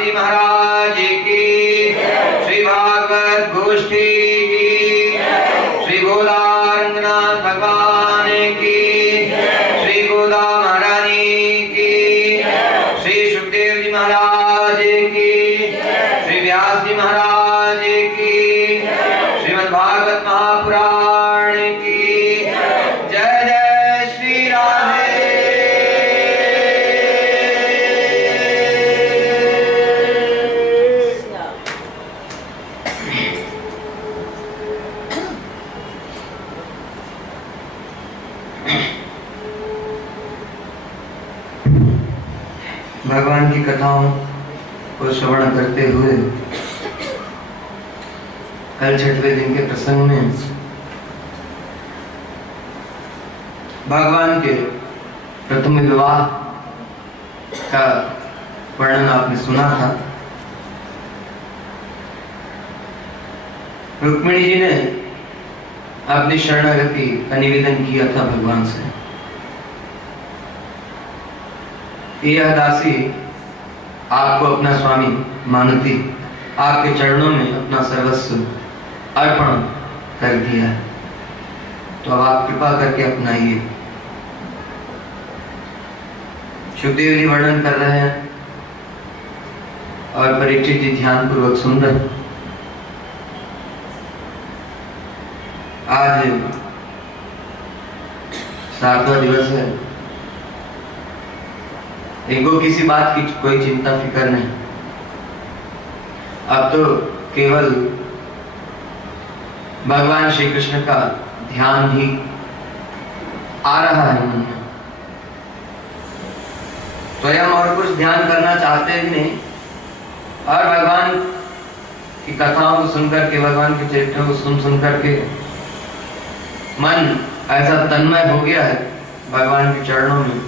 स्वामी जी महाराज की, श्री भागवत गोष्ठी की, श्री गोदा रंगनाथ भगवान की, श्री गोदा महारानी की, श्री सुखदेव जी महाराज की, श्री व्यास जी महाराज की, श्रीमद् भागवत महापुराण की। जय जय श्री राधे। भगवान की कथाओं को श्रवण करते हुए कल छठवें दिन के प्रसंग में भगवान के प्रथम विवाह का वर्णन आपने सुना था। रुक्मिणी जी ने अपनी शरणागति का निवेदन किया था भगवान से। यह दासी आपको अपना स्वामी मानती, आपके चरणों में अपना सर्वस्व अर्पण कर दिया है, तो अब आप कृपा करके अपनाइए। सुखदेव जी वर्णन कर रहे हैं और परीक्षित जी ध्यान पूर्वक सुन रहे हैं। आज 7वां दिवस है। इनको किसी बात की कोई चिंता फिक्र नहीं। अब तो केवल भगवान श्री कृष्ण का ध्यान ही आ रहा है मन में। स्वयं और कुछ ध्यान करना चाहते भी नहीं, और भगवान की कथाओं को सुनकर के, भगवान के चरित्रों को सुन करके मन ऐसा तन्मय हो गया है भगवान के चरणों में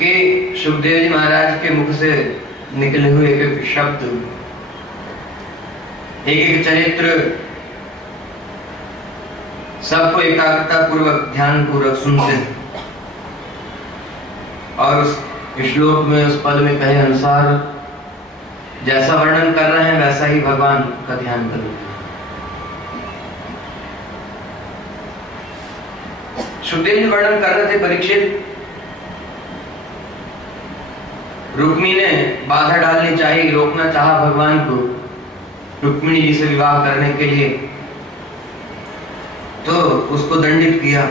कि सुखदेव जी महाराज के मुख से निकले हुए एक एक शब्द, एक एक चरित्र सबको एकाग्रता पूर्वक, ध्यान पूर्वक सुनते हैं और उस श्लोक में, उस पद में कहे अनुसार जैसा वर्णन कर रहे हैं वैसा ही भगवान का ध्यान करो। सुखदेव जी वर्णन कर रहे थे, परीक्षित रुक्मिणी ने बाधा डालनी चाहिए, रोकना चाहा भगवान को रुक्मिणी जी से विवाह करने के लिए, तो उसको दंडित किया।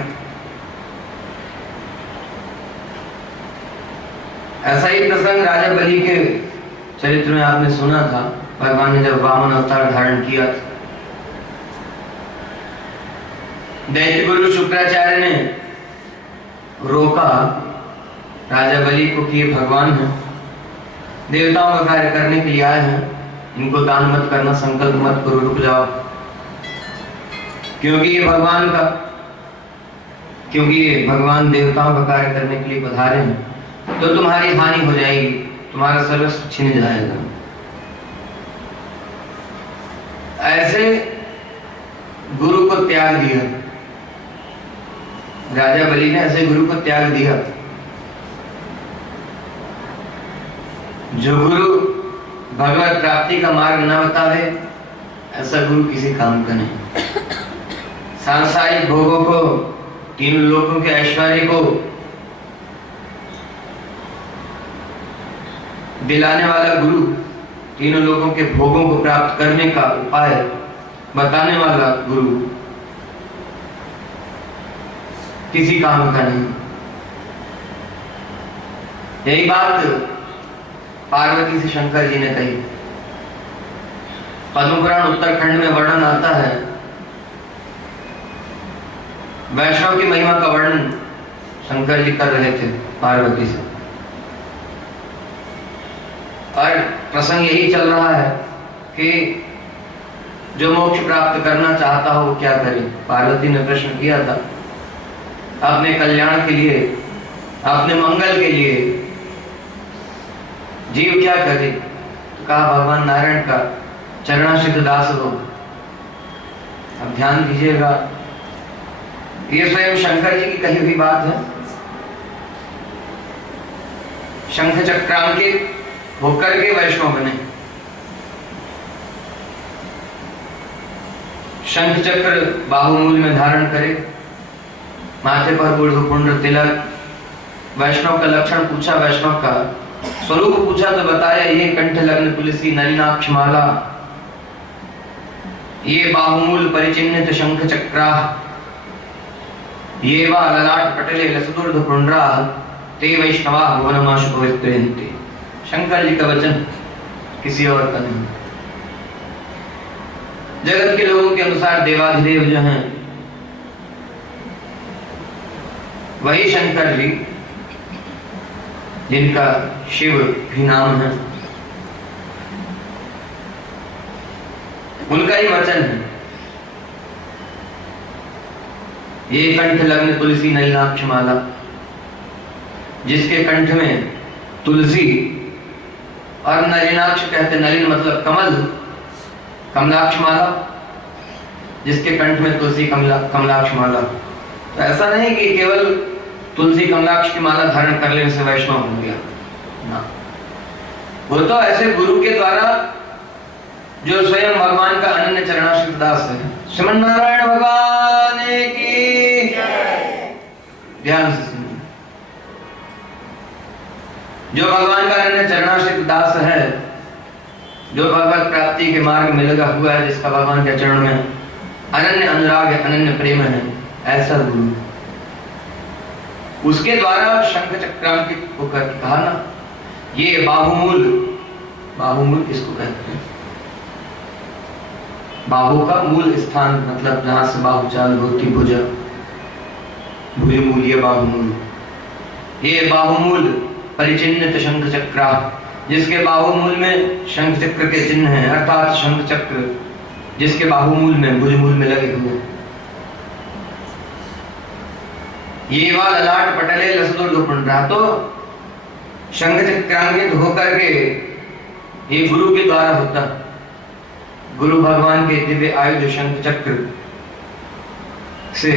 ऐसा ही प्रसंग राजा बलि के चरित्र में आपने सुना था। भगवान ने जब वामन अवतार धारण किया, दैत्य गुरु शुक्राचार्य ने रोका राजा बलि को कि ये भगवान है, देवताओं का कार्य करने के लिए आए हैं, इनको दान मत करना, संकल्प मत करो, रुक जाओ, क्योंकि ये भगवान देवताओं का कार्य करने के लिए पधारे हैं, तो तुम्हारी हानि हो जाएगी, तुम्हारा सर्वस्व छिन जाएगा। ऐसे गुरु को त्याग दिया, राजा बलि ने ऐसे गुरु को त्याग दिया। जो गुरु भगवत प्राप्ति का मार्ग न बतावे, ऐसा गुरु किसी काम का नहीं। सांसारिक भोगों को, तीन लोकों के ऐश्वर्य को दिलाने वाला गुरु, तीनों लोगों के भोगों को प्राप्त करने का उपाय बताने वाला गुरु किसी काम का नहीं। यही बात पार्वती से शंकर जी ने कही। पद्म पुराण उत्तरखंड में वर्णन आता है, वैष्णव की महिमा का वर्णन शंकर जी कर रहे थे पार्वती से, और प्रसंग यही चल रहा है कि जो मोक्ष प्राप्त करना चाहता हो वो क्या करे। पार्वती ने प्रश्न किया था, अपने कल्याण के लिए, अपने मंगल के लिए जीव क्या करे, तो कहा भगवान नारायण का चरणाश्रित दास हो। अब ध्यान दीजिएगा, ये स्वयं शंकर जी की कही हुई बात है। शंख चक्रांकित होकर के वैष्णव बने। शंख चक्र बाहुमूल में धारण करे, माथे पर ऊर्ध्वपुंड्र तिलक। वैष्णव का लक्षण पूछा, वैष्णव का स्वरूप पूछा तो बताया ये कंठ लग्न तुलसी नलिनाक्ष माला, ये बाहुमूल परिचिन्नित शंख चक्रा, ये वा ललाट पटले लसदूर्ध्वपुंड्रा, ते वैष्णवा भुवनमाशु पवित्रयन्ते। शंकर जी का वचन, किसी और का नहीं। जगत के लोगों के अनुसार देवाधिदेव जो हैं वही शंकर जी, जिनका शिव भी नाम है, उनका ही वचन है। ये कंठ लग्न तुलसी नलिनाक्ष माला, जिसके कंठ में तुलसी और नलिनाक्ष कहते, नलिन मतलब कमल, कमलाक्ष माला, जिसके कंठ में तुलसी कमलाक्ष माला। तो ऐसा नहीं कि केवल तुलसी कमलाक्ष की माला धारण कर लेने से वैष्णव हो गया ना, वो तो ऐसे गुरु के द्वारा जो स्वयं भगवान का अनन्य चरणाश्रित दास है। श्रीमन नारायण भगवान की ध्यान से सुनिए। जो भगवान का अनन्य चरणाश्रित दास है, जो भगवत प्राप्ति के मार्ग में लगा हुआ है, जिसका भगवान के चरण में अनन्य अनुराग है, अनन्य प्रेम है, ऐसा गुरु, उसके द्वारा शंख चक्रांकित होकर कहा ना, ये बाहुमूल, बाहुमूल इसको कहते हैं। बाहु का मूल स्थान, मतलब जहां से बाहु चाल होती, भुजा, भुजमूल, ये बाहुमूल। ये बाहुमूल परिचिन्नित शंख चक्रा, जिसके बाहुमूल में शंख चक्र के चिन्ह हैं, अर्थात शंख चक्र जिसके बाहुमूल में, भुजमूल में लगे हुए। ये वा ललाट पटले लसदूर्ध्वपुंड्रा, तो शंख चक्रांकित होकर के ये गुरु के द्वारा होता। गुरु भगवान के दिव्य आयुध शंख चक्र से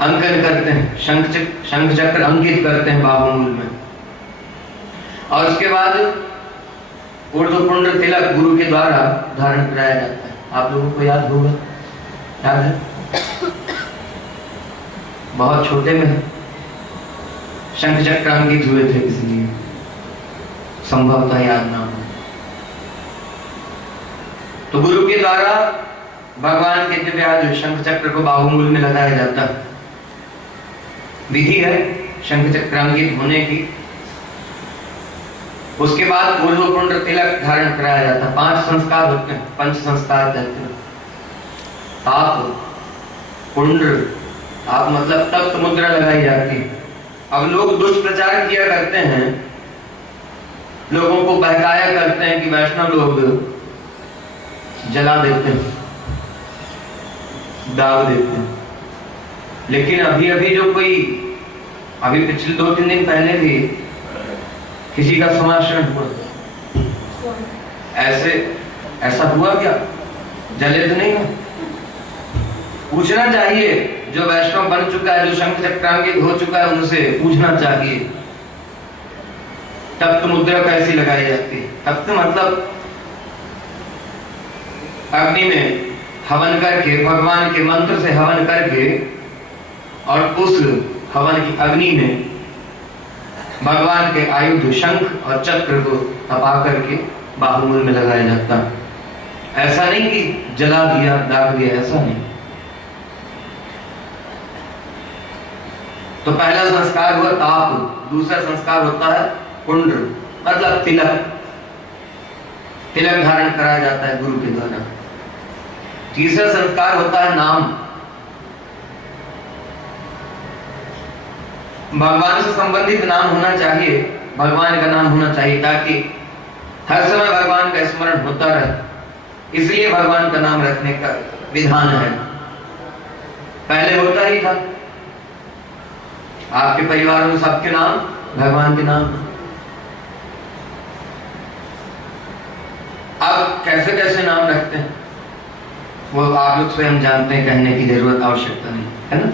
अंकन करते हैं, शंख चक्र अंकित करते हैं बाहुमूल में, और उसके बाद ऊर्ध्वपुंड्र तिलक गुरु के द्वारा धारण कराया जाता है। आप लोगों को याद होगा, याद है? बहुत छोटे में शंख चक्र अंकित हुए थे, इसलिए संभवतः याद ना हो। तो गुरु के द्वारा भगवान के दिव्य शंख चक्र को बाहुमूल में लगाया जाता है। विधि है शंख चक्रांकित होने की। उसके बाद ऊर्ध्वपुंड्र तिलक धारण कराया जाता है। 5 संस्कार होते हैं, पंच संस्कार कहते हैं। ताप, पुंड्र, ताप मतलब तप्त मुद्रा लगाई जाती है। अब लोग दुष्प्रचार किया करते हैं, लोगों को बहकाया करते हैं कि वैष्णव लोग जला देते हैं, दाग देते हैं। लेकिन अभी अभी जो कोई, अभी पिछले 2-3 दिन पहले भी किसी का समाशरण हुआ, ऐसा हुआ क्या? जले तो नहीं ना? पूछना चाहिए, जो वैष्णव बन चुका है, जो शंख चक्रांकित हो चुका है, उनसे पूछना चाहिए तप्त मुद्रा कैसी लगाई जाती है। तप्त मतलब अग्नि में हवन करके, भगवान के मंत्र से हवन करके, और उस हवन की अग्नि में भगवान के आयुध शंख और चक्र को तपा करके बाहुमूल में लगाया जाता। ऐसा नहीं कि जला दिया, दाग दिया, ऐसा नहीं। तो पहला संस्कार हुआ ताप, दूसरा संस्कार होता है पुंड्र, मतलब तिलक। तिलक धारण कराया जाता है गुरु के द्वारा। तीसरा संस्कार होता है नाम। भगवान से संबंधित नाम होना चाहिए, भगवान का नाम होना चाहिए, ताकि हर समय भगवान का स्मरण होता रहे। इसलिए भगवान का नाम रखने का विधान है। पहले होता ही था, आपके परिवार में सबके नाम भगवान के नाम। अब कैसे कैसे नाम रखते हैं वो आप लोग स्वयं जानते हैं, कहने की जरूरत आवश्यकता नहीं है ना।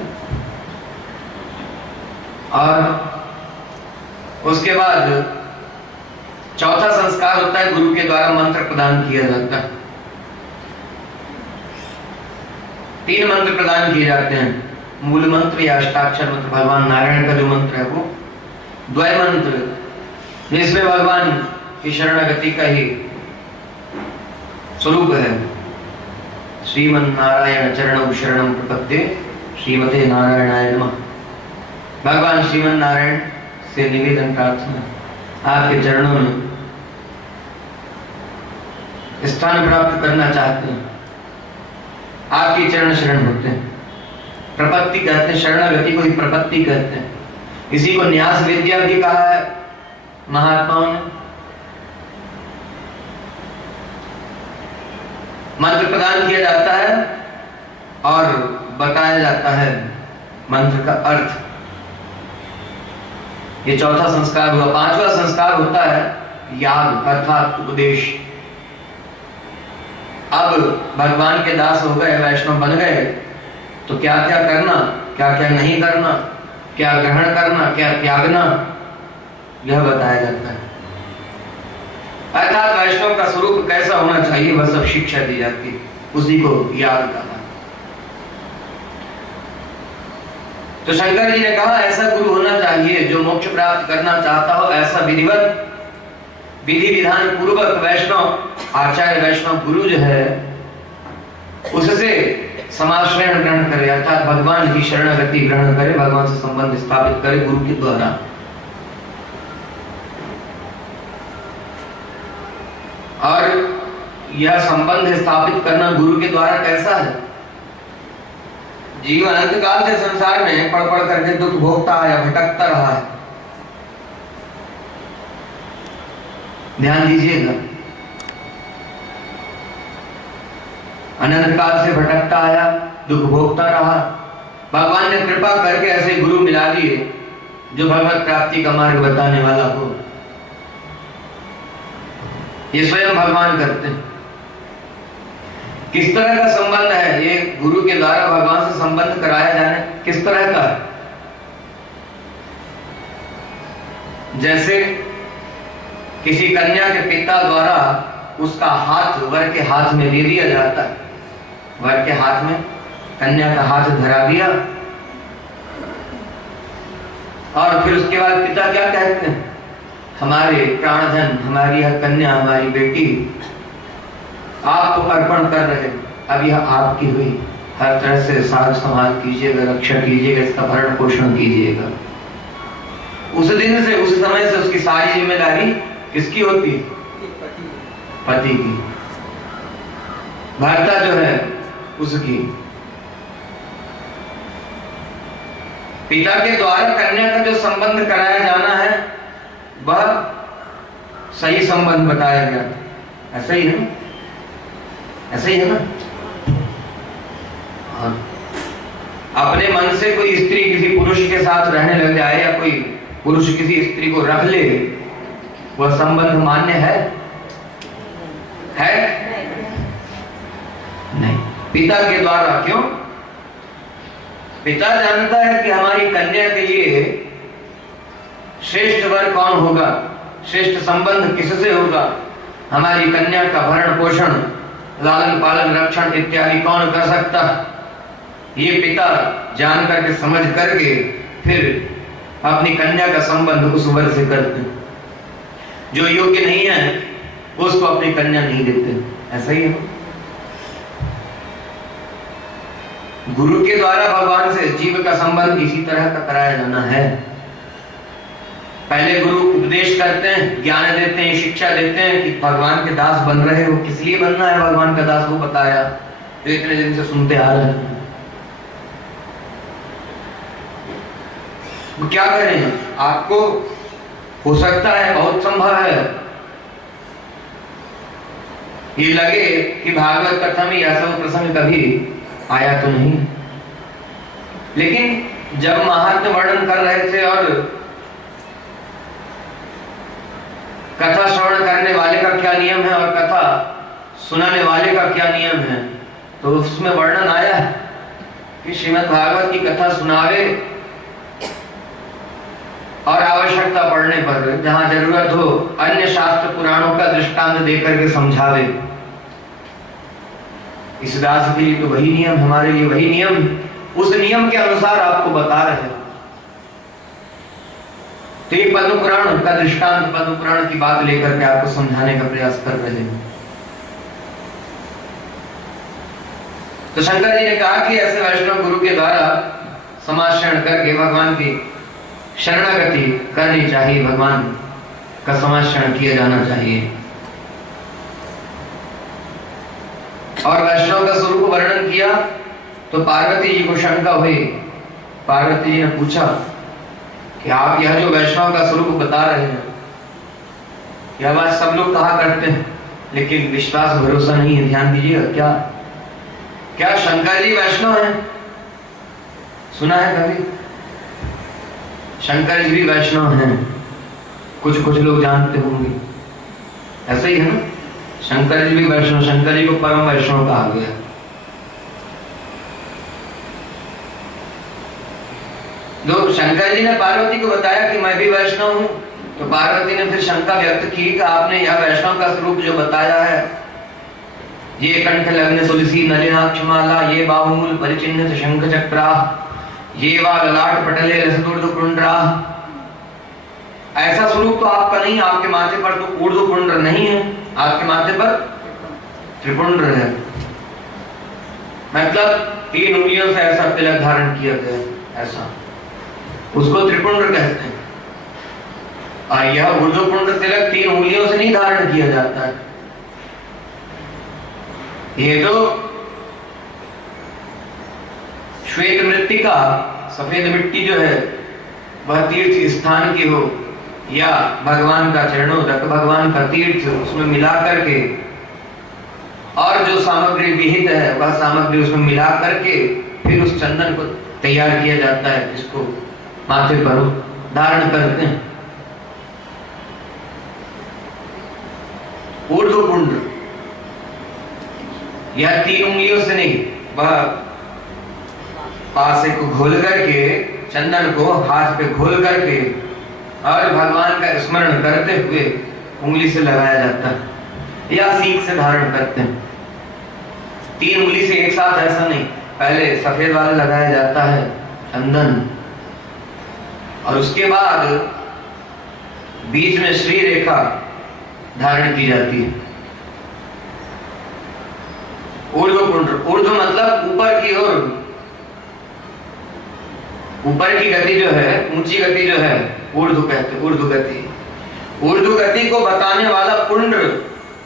और उसके बाद चौथा संस्कार होता है, गुरु के द्वारा मंत्र प्रदान किया जाता है। 3 मंत्र प्रदान किए जाते हैं, मूल मंत्र या अष्टाक्षर मंत्र, भगवान नारायण का जो मंत्र है वो, द्वय मंत्र जिसमें भगवान की शरणागति का ही स्वरूप है, श्रीमन नारायण चरणौ शरणं प्रपद्ये श्रीमते नारायणाय नमः। भगवान श्रीमन नारायण से निवेदन प्रार्थना, आपके चरणों में स्थान प्राप्त करना चाहते हैं, आपकी चरण शरण होते हैं। प्रपत्ति कहते हैं, शरणागति को ही प्रपत्ति कहते हैं। इसी को न्यास विद्या भी कहा है महात्माओं ने। मंत्र प्रदान किया जाता है और बताया जाता है मंत्र का अर्थ। ये चौथा संस्कार हुआ। 5वां संस्कार होता है याग अर्थात उपदेश। अब भगवान के दास हो गए, वैष्णव बन गए, तो क्या क्या करना, क्या क्या नहीं करना, क्या ग्रहण करना, क्या त्यागना, यह बताया जाता है। अर्थात वैष्णव का स्वरूप कैसा होना चाहिए वह सब शिक्षा दी जाती है, उसी को याग कहा। तो शंकर जी ने कहा ऐसा गुरु होना चाहिए जो मोक्ष प्राप्त करना चाहता हो, ऐसा विधिवत विधि विधान पूर्वक वैष्णव आचार्य वैष्णव गुरु जो है उससे समाश्रय ग्रहण करे, अर्थात भगवान की शरणागति ग्रहण करे, भगवान से संबंध स्थापित करे गुरु के द्वारा। और यह संबंध स्थापित करना गुरु के द्वारा कैसा है? जीव अनंत काल से संसार में पढ़ पढ़ करके दुख भोगता है, भटकता रहा है। ध्यान दीजिएगा, अनंत काल से भटकता आया, दुख भोगता रहा। भगवान ने कृपा करके ऐसे गुरु मिला दिए जो भगवत प्राप्ति का मार्ग बताने वाला हो। ये स्वयं भगवान करते हैं। किस तरह का संबंध है ये गुरु के द्वारा भगवान से संबंध कराया जाने, किस तरह का है? जैसे किसी कन्या के पिता द्वारा उसका हाथ वर के हाथ में दे दिया जाता है, वर के हाथ में कन्या का हाथ धरा दिया, और फिर उसके बाद पिता क्या कहते हैं? हमारे प्राणधन, हमारी यह कन्या, हमारी बेटी आपको अर्पण कर रहे, अब यह आपकी हुई, हर तरह से साथ संभाल कीजिएगा, रक्षा कीजिएगा, इसका भरण पोषण कीजिएगा। उस दिन से, उस समय से उसकी सारी जिम्मेदारी किसकी होती है? पति की। भर्ता जो है उसकी। पिता के द्वारा कन्या का जो संबंध कराया जाना है वह सही संबंध बताया गया। ऐसा ही है ना? ऐसा ही है ना? अपने मन से कोई स्त्री किसी पुरुष के साथ रहने लग जाए या कोई पुरुष किसी स्त्री को रख ले, वह संबंध मान्य है? नहीं। पिता के द्वारा। क्यों? पिता जानता है कि हमारी कन्या के लिए श्रेष्ठ वर कौन होगा, श्रेष्ठ संबंध किससे होगा, हमारी कन्या का भरण पोषण, लालन पालन, रक्षण इत्यादि कौन कर सकता। ये पिता जान करके समझ करके फिर अपनी कन्या का संबंध उस वर से करते हैं। जो योग्य नहीं है उसको अपनी कन्या नहीं देते। ऐसा ही है। गुरु के द्वारा भगवान से जीव का संबंध इसी तरह का कराया जाना है। पहले गुरु उपदेश करते हैं, ज्ञान देते हैं, शिक्षा देते हैं कि भगवान के दास बन रहे हो, किस लिए बनना है भगवान का दास वो बताया, तो इतने दिन से सुनते आ रहे हैं। वो क्या करें? आपको हो सकता है, बहुत संभव है, ये लगे कि भागवत कथा में ऐसा प्रसंग कभी आया तो नहीं, लेकिन जब महात्म वर्णन कर रहे थे और कथा श्रवण करने वाले का क्या नियम है और कथा सुनाने वाले का क्या नियम है, तो उसमें वर्णन आया है कि श्रीमद् भागवत की कथा सुनावे और आवश्यकता पड़ने पर जहां जरूरत हो अन्य शास्त्र पुराणों का दृष्टांत देकर के समझावे। इस दास के लिए तो वही नियम, हमारे लिए वही नियम, उस नियम के अनुसार आपको बता रहे हैं। तो ये पद्म पुराण का दृष्टांत, पद्म पुराण की बात लेकर के आपको समझाने का प्रयास कर रहे हैं। तो शंकर जी ने कहा कि ऐसे वैष्णव गुरु के द्वारा समाचरण करके भगवान की शरणागति करनी चाहिए, भगवान का समाचरण किया जाना चाहिए। और वैष्णव का स्वरूप वर्णन किया तो पार्वती जी को शंका हुई। पार्वती जी ने पूछा कि आप यह जो वैष्णव का स्वरूप बता रहे हैं, यह बात सब लोग कहा करते हैं, लेकिन विश्वास भरोसा नहीं है। ध्यान दीजिएगा, क्या क्या शंकर जी वैष्णव हैं? सुना है कभी? शंकर जी भी वैष्णव हैं, कुछ कुछ लोग जानते होंगे, ऐसा ही है ना। शंकर जी भी वैष्णव, शंकर जी को परम वैष्णव कहा गया। तो शंकर जी ने पार्वती को बताया कि मैं भी वैष्णव हूं, तो पार्वती ने फिर शंका व्यक्त की कि आपने यह वैष्णव का स्वरूप जो बताया है, ये कंठ लग्न तुलसी नलिनाक्ष माला, ये बाहुमूल परिचिन्हित शंख चक्रा, ये वा ललाट पटले रसदूर्ध पुंड्रा, ऐसा स्वरूप तो आपका नहीं। आपके माथे पर तो ऊर्ध्व पुंड्र नहीं है, आपके माथे पर त्रिपुंड्र है, मतलब 3 उंगलियों से ऐसा तिलक धारण किया गया, ऐसा उसको त्रिपुंड्र कहते हैं। और यह ऊर्ध्व पुंड्र तिलक 3 उंगलियों से नहीं धारण किया जाता है। ये तो श्वेत मृत्तिका, सफेद मिट्टी जो है, वह तीर्थ स्थान की हो या भगवान का चरणोदक, भगवान का तीर्थ, उसमें मिला करके और जो सामग्री विहित है वह सामग्री उसमें मिला करके फिर उस चंदन को तैयार किया जाता है, जिसको माथे पर धारण करते हैं। ऊर्ध्व पुंड्र यह 3 उंगलियों से नहीं, वह पासे को खोल करके, चंदन को हाथ पे खोल करके और भगवान का स्मरण करते हुए उंगली से लगाया जाता है या सीख से धारण करते हैं। 3 उंगली से एक साथ ऐसा नहीं, पहले सफेद वाला लगाया जाता है चंदन, और उसके बाद बीच में श्री रेखा धारण की जाती है। ऊर्ध्व पुंड्र, ऊर्ध्व मतलब ऊपर की ओर, ऊपर की गति जो है, ऊंची गति जो है, ऊर्ध्व कहते हैं, ऊर्ध्व गति। ऊर्ध्व गति को बताने वाला पुंड्र,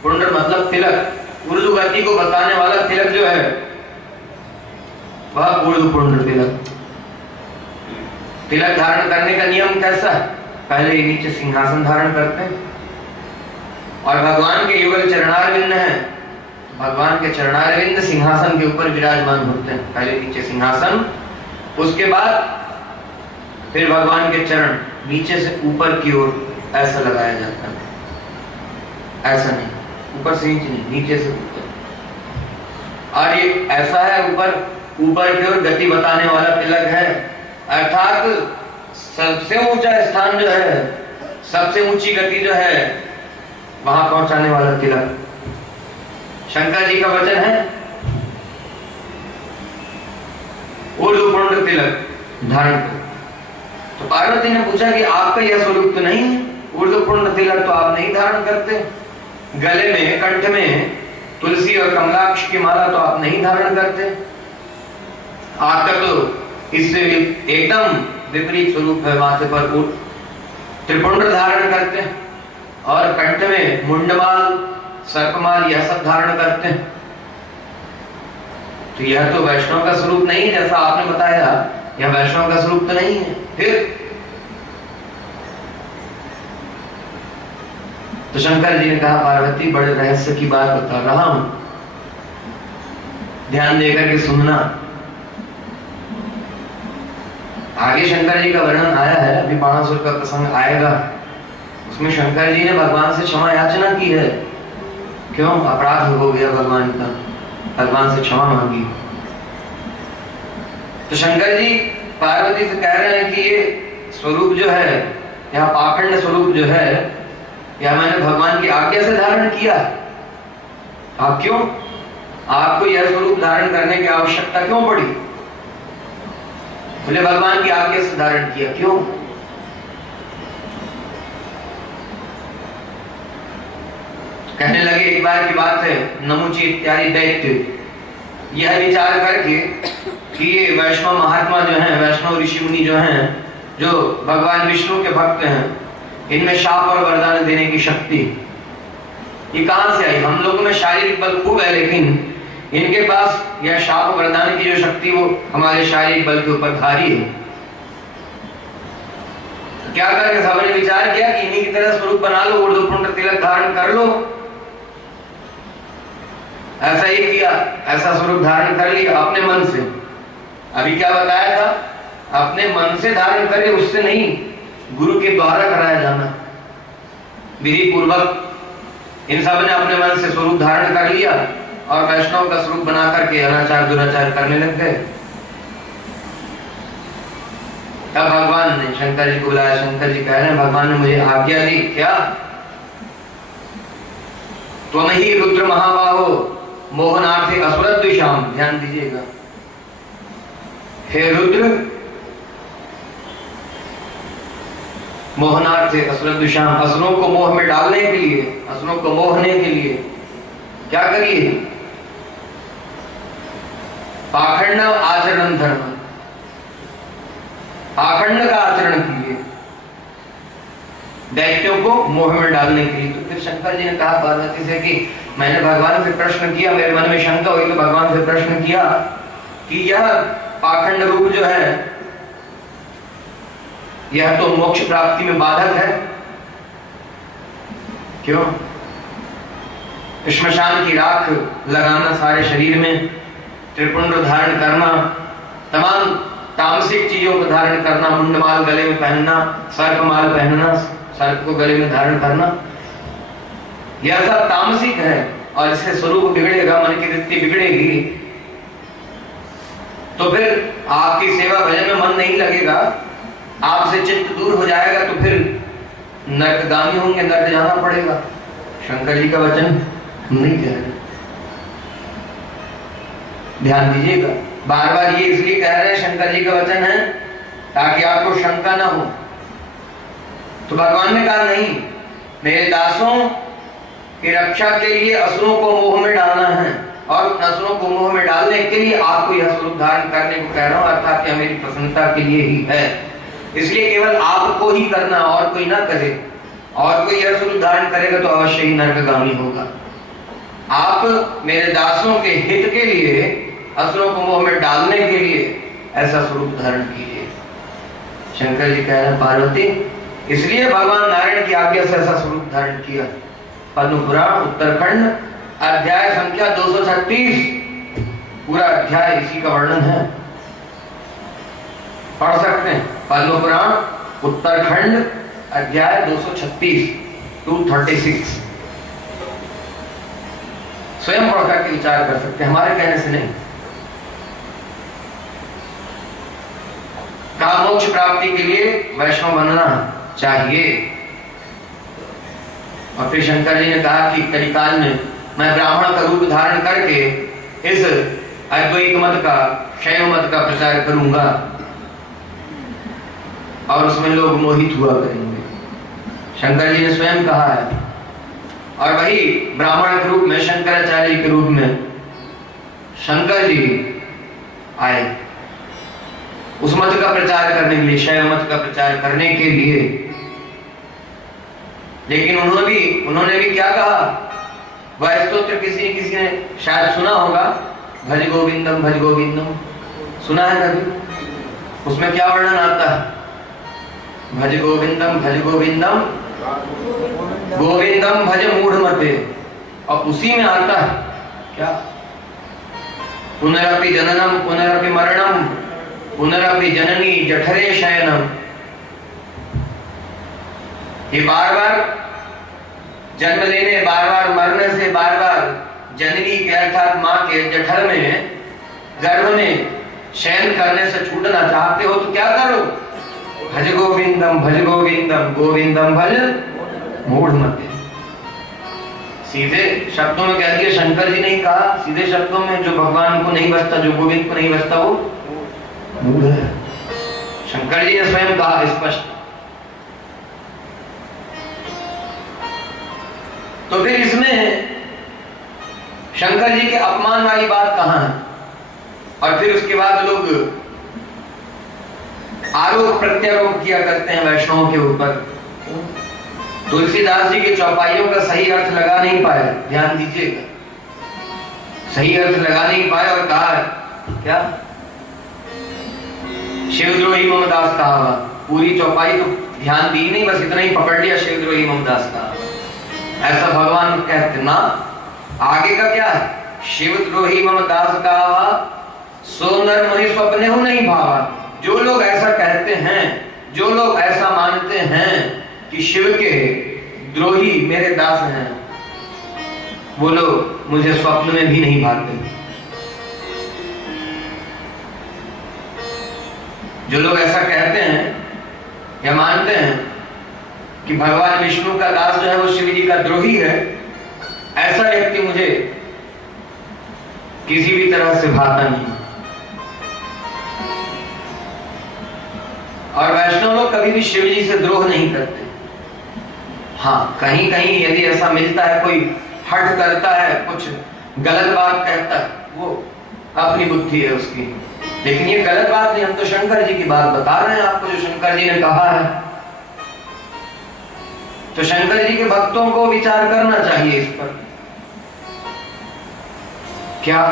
पुंड्र मतलब तिलक, ऊर्ध्व गति को बताने वाला तिलक जो है वह ऊर्ध्व पुंड्र तिलक। तिलक धारण करने का नियम कैसा है? पहले ही नीचे सिंहासन धारण करते हैं और भगवान के युगल चरणारविंद है, भगवान के चरणारविंद सिंहासन के ऊपर विराजमान होते हैं। पहले नीचे सिंहासन, उसके बाद फिर भगवान के चरण नीचे से ऊपर की ओर ऐसा लगाया जाता है, ऐसा नहीं, ऊपर से नीचे नहीं, नीचे से ऊपर। और ये ऐसा है, ऊपर की ओर गति बताने वाला तिलक है, अर्थात सबसे ऊंचा स्थान जो है, सबसे ऊंची गति जो है, वहां पहुंचाने वाला तिलक। शंकर जी का वचन है ऊर्ध्व पुंड्र तिलक धारण कर। तो पार्वती ने पूछा कि आपका यह स्वरूप तो नहीं है, ऊर्ध्व पुंड्र तिलक तो आप नहीं धारण करते, गले में, कंठ में तुलसी और कमलाक्ष की माला तो आप नहीं धारण करते, आपका तो इससे एकदम विपरीत स्वरूप है। माथे पर त्रिपुंड्र धारण करते हैं और कंठ में मुंडमाल, सर्पमाल यह सब धारण करते हैं। तो यह तो वैष्णव का स्वरूप नहीं है, जैसा आपने बताया, यह वैष्णव का स्वरूप तो नहीं है। फिर तो शंकर जी ने कहा, पार्वती बड़े रहस्य की बात बता रहा हूं, ध्यान देकर के सुनना। आगे शंकर जी का वर्णन आया है, अभी बाणासुर का प्रसंग आएगा, उसमें शंकर जी ने भगवान से क्षमा याचना की है। क्यों? अपराध हो गया भगवान का, भगवान से क्षमा मांगी। तो शंकर जी पार्वती से कह रहे हैं कि ये स्वरूप जो है यह पाखंड स्वरूप जो है यह मैंने भगवान की आज्ञा से धारण किया। आप क्यों, आपको यह स्वरूप धारण करने की आवश्यकता क्यों पड़ी? बोले भगवान की आज्ञा से धारण किया। क्यों? कहने लगे, एक बार की बात है, नमुची इत्यादि दैत्य यह विचार करके कि ये वैष्णव महात्मा जो हैं, वैष्णव ऋषि मुनि जो हैं, जो भगवान विष्णु के भक्त हैं, इनमें शाप और वरदान देने की शक्ति ये कहां से आई? हम लोगों में शारीरिक बल खूब है, लेकिन इनके पास यह शाप वरदान की जो शक्ति वो हमारे शारीरिक बल के ऊपर भारी है। तो क्या करके सबने विचार किया कि इन्हीं की तरह स्वरूप बना लो, ऊर्ध्वपुंड तिलक धारण कर लो। ऐसा ही किया, ऐसा स्वरूप धारण कर लिया अपने मन से। अभी क्या बताया था? अपने मन से धारण करे, उससे नहीं, गुरु के द्वारा कराया जाना विधि पूर्वक। इन सब ने अपने मन से स्वरूप धारण कर लिया और वैष्णव का स्वरूप बना करके अनाचार दुराचार करने लग गए। तब भगवान ने शंकर जी को बुलाया। शंकर जी कह रहे हैं, भगवान ने मुझे आज्ञा दी। क्या? त्वम ही रुद्र महाबाहो मोहनार्थे असुरद्विषाम। ध्यान दीजिएगा, हे रुद्र, मोहनार्थे असुरद्विषाम, असुरों को मोह में डालने के लिए, असुरों को मोहने के लिए क्या करिए? पाखंड आचरण धर्म, पाखंड का आचरण कीजिए दैत्यों को मोह में डालने के लिए। तो फिर शंकर जी ने कहा पार्वती से कि मैंने भगवान से प्रश्न किया, मेरे मन में शंका हुई तो भगवान से प्रश्न किया कि यह पाखंड रूप जो है यह तो मोक्ष प्राप्ति में बाधक है। क्यों? श्मशान की राख लगाना सारे शरीर में, त्रिपुंड धारण करना, तमाम तामसिक चीजों को धारण करना, मुंडमाल गले में पहनना, सर्पमाल पहनना, सर्प को गले में धारण करना, यह सब तामसिक है और इससे स्वरूप बिगड़ेगा, मन की वृत्ति बिगड़ेगी। तो फिर आपकी सेवा भजन में मन नहीं लगेगा, आपसे चित्त दूर हो जाएगा, तो फिर नरकगामी होंगे, नरक जाना पड़ेगा। शंकर जी का वचन नहीं कह रहे, ध्यान दीजिएगा। बार बार ये इसलिए कह रहे हैं शंकर जी का वचन है ताकि आपको शंका ना हो। तो भगवान ने कहा नहीं, मेरे दासों की रक्षा के लिए असुरों को मोह में डालना है और असुरों को मोह में डालने के लिए आपको यह स्वरूप धारण करने को कह रहा हूं, अर्थात यह मेरी प्रसन्नता के लिए ही है। इसलिए केवल आपको ही करना, और कोई ना करे। और कोई यह स्वरूप धारण करेगा तो अवश्य ही नरकगामी होगा। आप मेरे दासों के हित के लिए, असुरों को मोह में डालने के लिए ऐसा स्वरूप धारण कीजिए। शंकर जी कह रहे हैं पार्वती, इसलिए भगवान नारायण की आज्ञा से ऐसा स्वरूप धारण किया। पद्म पुराण उत्तरखंड अध्याय संख्या 236, पूरा अध्याय इसी का वर्णन है, पढ़ सकते हैं। पद्म पुराण उत्तरखंड अध्याय 236, 236 स्वयं पढ़ करके विचार कर सकते हैं, हमारे कहने से नहीं। कहा मोक्ष प्राप्ति के लिए वैष्णव बनना चाहिए। और फिर शंकर जी ने कहा कि कलिकाल में मैं ब्राह्मण का रूप धारण करके इस अद्वैत मत का, शैव मत का प्रचार करूंगा और उसमें लोग मोहित हुआ करेंगे। शंकर जी ने स्वयं कहा है। और वही ब्राह्मण के रूप में, शंकराचार्य के रूप में शंकर जी आए उस मत का प्रचार करने के लिए, शैव मत का प्रचार करने के लिए। लेकिन उन्होंने भी क्या कहा? वह स्तोत्र किसी ने शायद सुना होगा, भज गोविंदम भज गोविंदम, सुना है कभी? उसमें क्या वर्णन आता है? भज गोविंदम भज गोविंदम गोविंदम भज मूढ़मते, और उसी में आता है क्या? पुनरपि जननम पुनरपि मरणम पुनरपि जननी जठरे शयनम। ये बार बार जन्म लेने, बार बार मरने से, बार बार जननी के अर्थात मां के जठर में, गर्भ में शयन करने से छूटना चाहते हो तो क्या करो? भज गोविंदम गोविंदम भज मूढ़ मते। सीधे शब्दों में कह दिया, शंकर जी ने कहा सीधे शब्दों में, जो भगवान को नहीं बसता, जो गोविंद को नहीं बसता, वो मूढ़ है। शंकर जी ने स्वयं कहा स्पष्ट। तो फिर इसमें शंकर जी के अपमान वाली बात कहां है? और फिर उसके बाद लोग आरोप प्रत्यारोप किया करते हैं वैष्णवों के ऊपर। तुलसीदास जी के चौपाइयों का सही अर्थ लगा नहीं पाए, ध्यान दीजिएगा, सही अर्थ लगा नहीं पाए और कहा क्या, शिवद्रोही ममदास कहा। पूरी चौपाई तो ध्यान दी नहीं, बस इतना ही पकड़ लिया, शिवद्रोही ममदास कहा। ऐसा भगवान कहते ना। आगे का क्या है, शिवद्रोही ममदास कहा सो नर मोहि स्वप्ने हो नहीं भावा। जो लोग ऐसा कहते हैं, जो लोग ऐसा मानते हैं कि शिव के द्रोही मेरे दास हैं, वो लोग मुझे स्वप्न में भी नहीं भाते। जो लोग ऐसा कहते हैं या मानते हैं कि भगवान विष्णु का दास जो है वो शिव जी का द्रोही है, ऐसा व्यक्ति मुझे किसी भी तरह से भाता नहीं। और वैष्णव लोग कभी भी शिव जी से द्रोह नहीं करते। हाँ, कहीं कहीं यदि ऐसा मिलता है, कोई हट करता है, कुछ गलत बात कहता है, वो अपनी बुद्धि है उसकी, लेकिन ये गलत बात नहीं। हम तो शंकर जी की बात बता रहे हैं आपको, जो शंकर जी ने कहा है। तो शंकर जी के भक्तों को विचार करना चाहिए इस पर, क्या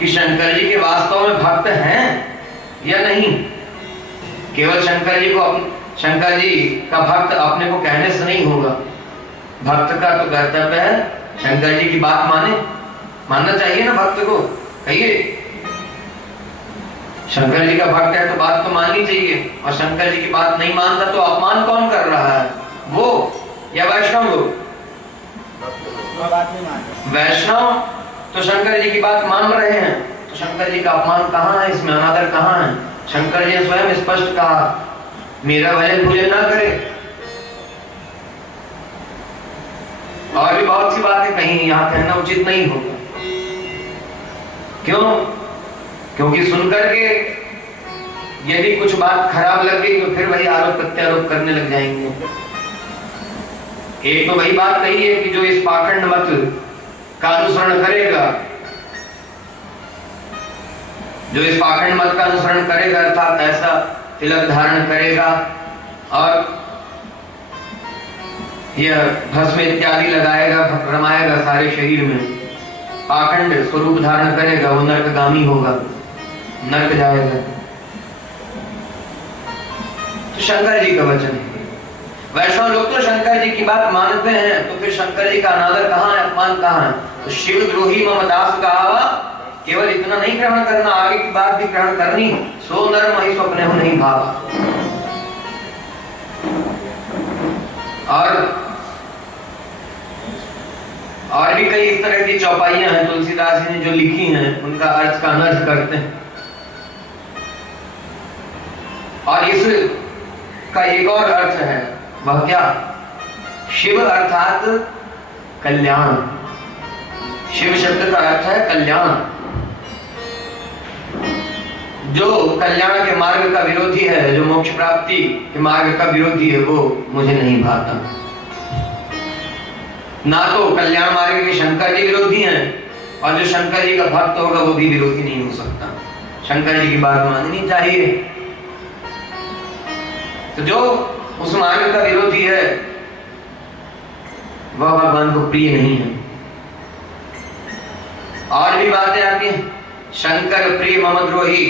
कि शंकर जी के वास्तव में भक्त हैं या नहीं। केवल शंकर जी का भक्त अपने को कहने से नहीं होगा। भक्त का तो कर्तव्य है शंकर जी की बात मानना चाहिए ना। भक्त को कहिए, शंकर जी का भक्त है तो बात तो माननी चाहिए। और शंकर जी की बात नहीं मानता तो अपमान कौन कर रहा है, वो या वैष्णव लोग? वैष्णव तो शंकर जी की बात मान रहे हैं, तो शंकर जी का अपमान कहाँ है, इसमें अनादर कहाँ है? शंकर जी ने स्वयं स्पष्ट कहा, मेरा भजन पूजन ना करे। और भी बहुत सी बातें कहीं, यहां कहना उचित नहीं होगा। क्यों? क्योंकि सुनकर के यदि कुछ बात खराब लग गई तो फिर वही आरोप प्रत्यारोप करने लग जाएंगे। एक तो वही बात कही है कि जो इस पाखंड मत का अनुसरण करेगा, जो इस पाखंड मत का अनुसरण करेगा, अर्थात ऐसा तिलक धारण करेगा और यह भस्म इत्यादि लगाएगा, रमाएगा सारे शरीर में, पाखंड स्वरूप धारण करेगा, वो नरकगामी होगा, नरक जाएगा। तो शंकर जी का वचन है। वैष्णव लोग तो शंकर जी की बात मानते हैं, तो फिर शंकर जी का अनादर कहाँ है, अपमान कहाँ है? तो शिव द्रोही ममदास कहा, केवल इतना नहीं ग्रहण करना, आगे की बात भी ग्रहण करनी। सो नर मोहि स्वप्ने हो नहीं भावा। और भी कई इस तरह की चौपाइयां हैं तुलसीदास जी ने जो लिखी हैं, उनका अर्थ का अनर्थ करते हैं। और इस का एक और अर्थ है, वह क्या? शिव अर्थात कल्याण। शिव शब्द का अर्थ है कल्याण। जो कल्याण के मार्ग का विरोधी है, जो मोक्ष प्राप्ति के मार्ग का विरोधी है, वो मुझे नहीं भाता। ना तो कल्याण मार्ग के शंकर जी विरोधी हैं, और जो शंकर जी का भक्त होगा वो भी विरोधी नहीं हो सकता। शंकर जी की बात माननी चाहिए। तो जो उस मार्ग का विरोधी है वह भगवान को प्रिय नहीं है। और भी बातें आती हैं, शंकर प्रिय मम द्रोही